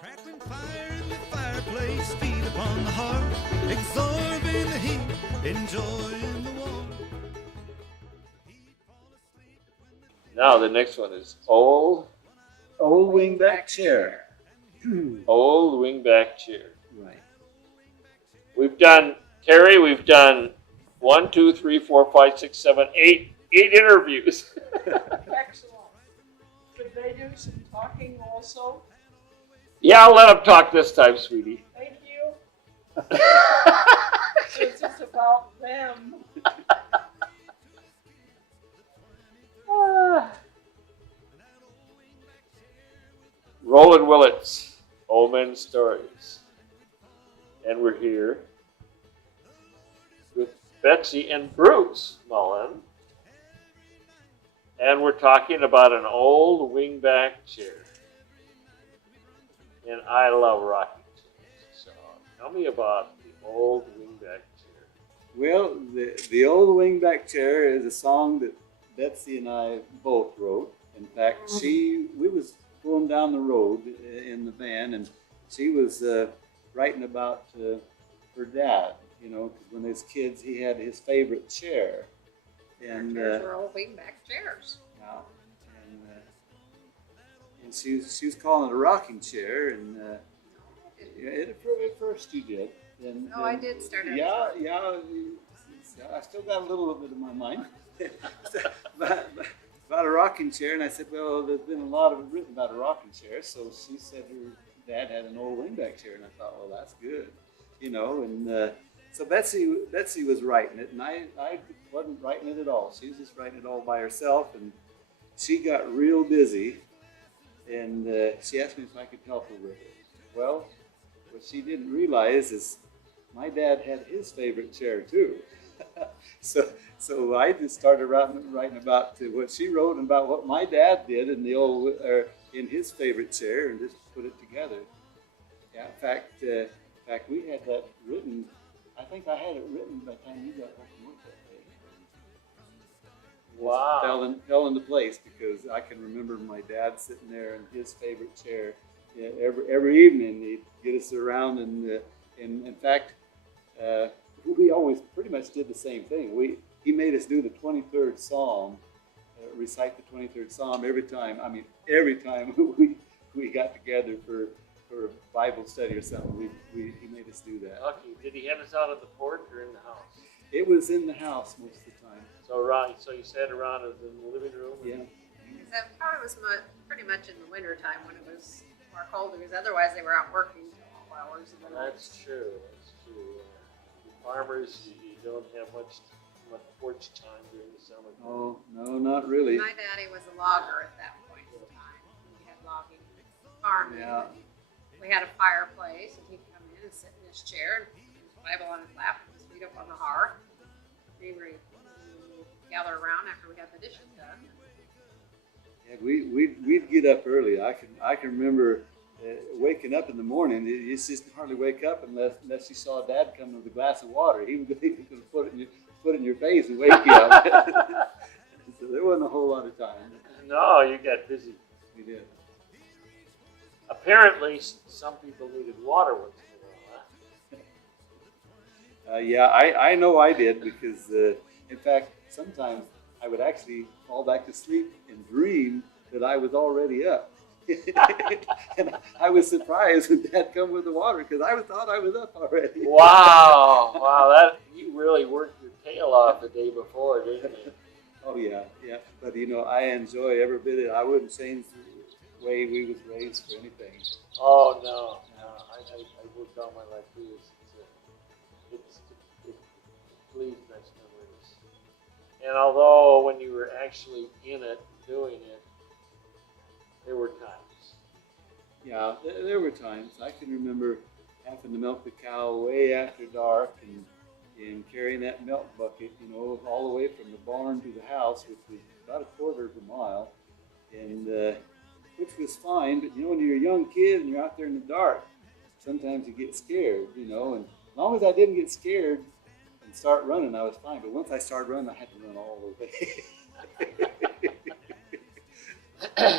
Crackling fire in the fireplace, feet upon the hearth, absorbing the heat, enjoying the warmth. Now the next one is old wingback chair. wingback chair. Right. We've done, Terry, we've done 1, 2, 3, 4, 5, 6, 7, 8 interviews. Excellent. Could they do some talking also? Yeah, I'll let them talk this time, sweetie. Thank you. Since it's about them. Roland Willits, OMS Stories. And we're here with Betsy and Bruce Mullen. And we're talking about an old wingback chair. And I love rocking chairs. So tell me about the old wingback chair. Well, the old wingback chair is a song that Betsy and I both wrote. In fact, we was going down the road in the van, and she was writing about her dad. You know, because when they was kids, he had his favorite chair. And chairs were old wingback chairs. Yeah, and she was calling it a rocking chair, and at first you did. I did start out. Yeah. I still got a little bit in my mind about a rocking chair, and I said, well, there's been a lot of it written about a rocking chair. So she said her dad had an old wingback chair, and I thought, well, that's good, you know. And so Betsy was writing it, and I wasn't writing it at all. She was just writing it all by herself, and she got real busy, and she asked me if I could help her with it. Well, what she didn't realize is my dad had his favorite chair too. So I just started writing about what she wrote and about what my dad did in in his favorite chair, and just put it together. Yeah, in fact, we had that written. I think I had it written by the time you got home from work that day. Wow. Fell into place because I can remember my dad sitting there in his favorite chair. Yeah, every evening he'd get us around, and in fact, we always pretty much did the same thing. He made us do the 23rd Psalm, recite the 23rd Psalm every time. I mean, every time we got together for a Bible study or something, he made us do that. Okay. Did he have us out on the porch or in the house? It was in the house most of the time. So you sat around in the living room? Yeah. That probably was pretty much in the winter time when it was more colder, because otherwise they were out working till all hours of the night. That's true. The farmers, you don't have much porch time during the summer. Oh, no, not really. My daddy was a logger at that point in time. He had logging, farming. Yeah. We had a fireplace, and he'd come in and sit in his chair, and his Bible on his lap, and his feet up on the hearth. We would gather around after we had the dishes done. Yeah, we'd get up early. I can remember waking up in the morning. You just hardly wake up unless you saw Dad come with a glass of water. He was going to put it in your face and wake you up. So there wasn't a whole lot of time. No, you got busy. We did. Apparently, some people needed water once in a while. Yeah, I know I did because, in fact, sometimes I would actually fall back to sleep and dream that I was already up. And I was surprised when Dad come with the water because I thought I was up already. Wow, that you really worked your tail off the day before, didn't you? Oh yeah. But I enjoy every bit of it. I wouldn't change the way we was raised for anything. Oh no. I worked all my life too. It leaves nice memories. And although when you were actually in it, doing it, there were times. Yeah, there were times. I can remember having to milk the cow way after dark and carrying that milk bucket, all the way from the barn to the house, which was about a quarter of a mile, and which was fine. But when you're a young kid and you're out there in the dark, sometimes you get scared, and as long as I didn't get scared and start running, I was fine. But once I started running, I had to run all the way.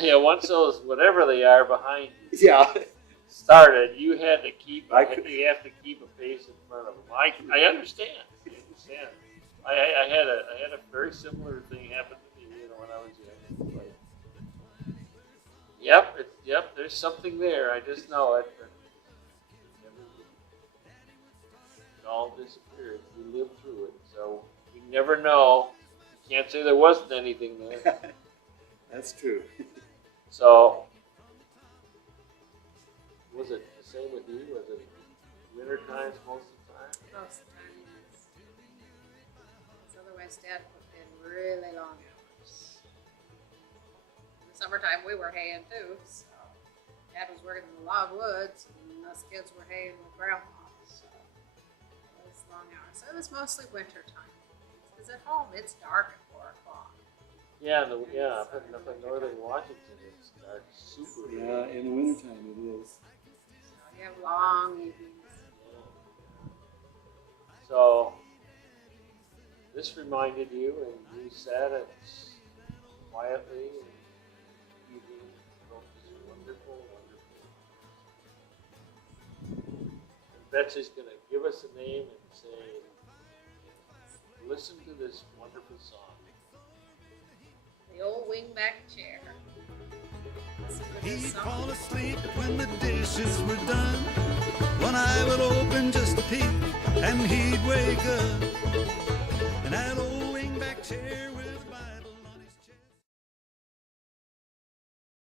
Yeah, once those, whatever they are, behind you. Yeah, started, you had to keep. I could- You have to keep a pace in front of them. I understand. I understand. I had a very similar thing happen to me, when I was young. Like, yep. There's something there. I just know it. But it all disappeared. We lived through it, so we never know. You can't say there wasn't anything there. That's true. So, was it the same with you? Was it winter times most of the time? Most of the time, yes. Because otherwise, Dad put in really long hours. In the summertime, we were haying too, so Dad was working in the log woods, and us kids were haying with Grandma. So it was long hours. So it was mostly winter time. Because at home, it's dark at 4 o'clock. Yeah, up in northern Washington, it's dark super early. Yeah, in the wintertime it is. So you have long evenings. So, this reminded you, and you sat it quietly and evening, felt this wonderful, wonderful. And Betsy's going to give us a name and say, listen to this wonderful song. The old wingback chair. Listen to this He'd song. fall asleep when the dishes were done. One eye would open just a peek, and he'd wake up